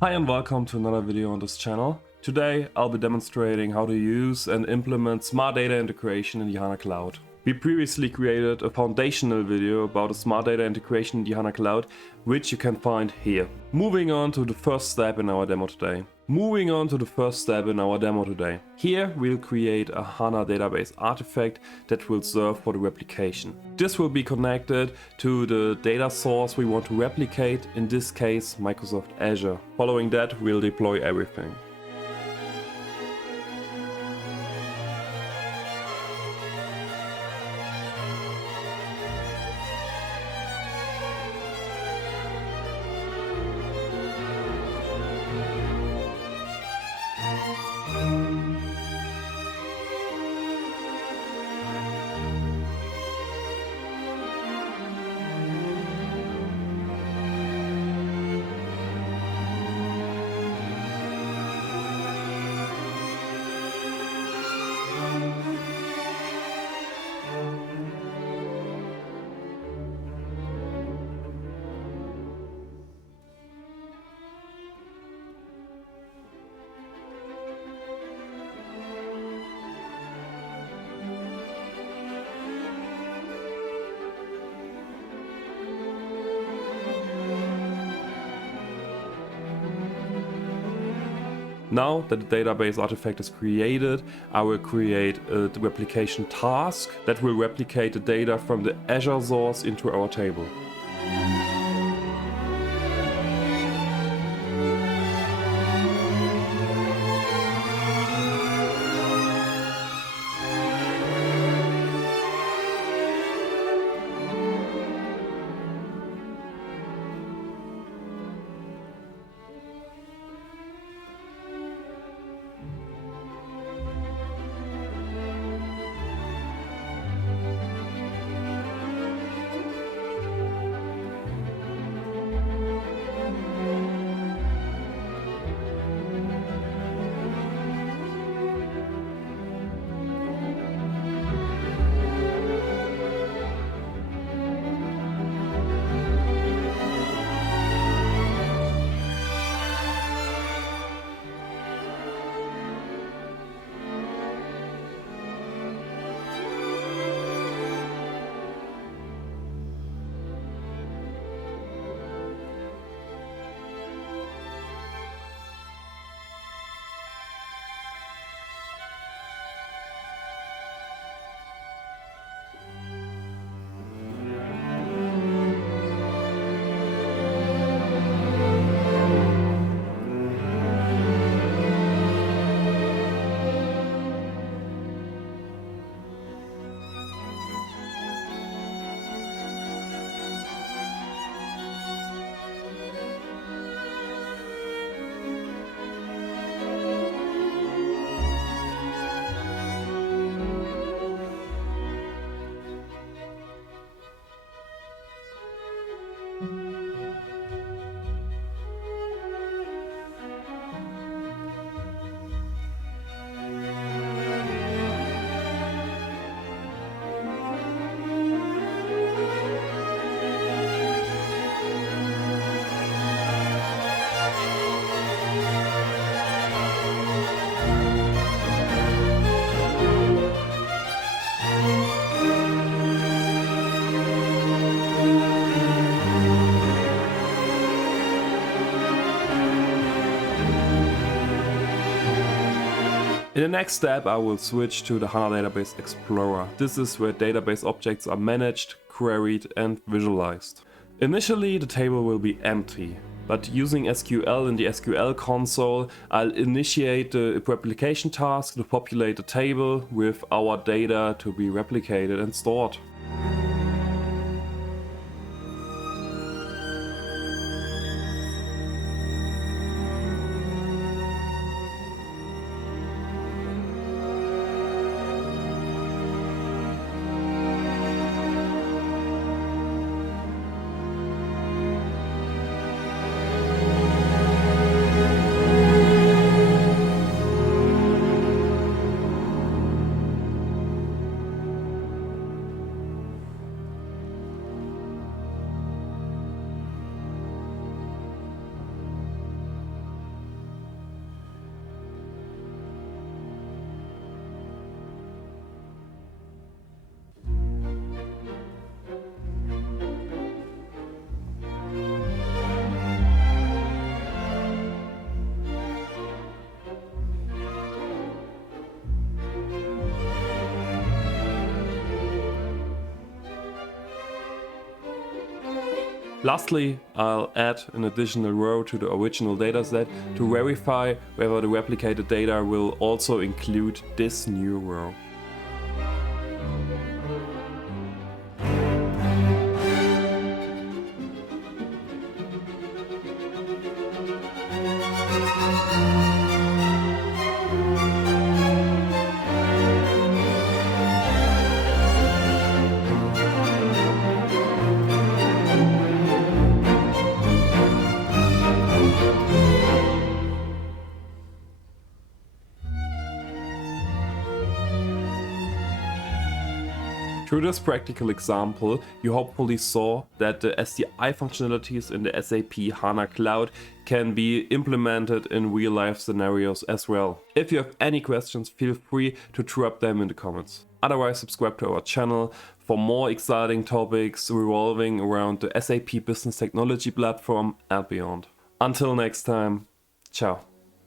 Hi and welcome to another video on this channel. Today I'll be demonstrating how to use and implement smart data integration in the HANA Cloud. We previously created a foundational video about a smart data integration in the HANA Cloud, which you can find here. Moving on to the first step in our demo today. Here we'll create a HANA database artifact that will serve for the replication. This will be connected to the data source we want to replicate, in this case Microsoft Azure. Following that, we'll deploy everything. Now that the database artifact is created, I will create a replication task that will replicate the data from the Azure source into our table. In the next step, I will switch to the HANA Database Explorer. This is where database objects are managed, queried and visualized. Initially, the table will be empty, but using SQL in the SQL console, I'll initiate the replication task to populate the table with our data to be replicated and stored. Lastly, I'll add an additional row to the original dataset to verify whether the replicated data will also include this new row. Through this practical example, you hopefully saw that the SDI functionalities in the SAP HANA Cloud can be implemented in real-life scenarios as well. If you have any questions, feel free to drop them in the comments. Otherwise, subscribe to our channel for more exciting topics revolving around the SAP Business Technology Platform and beyond. Until next time, ciao.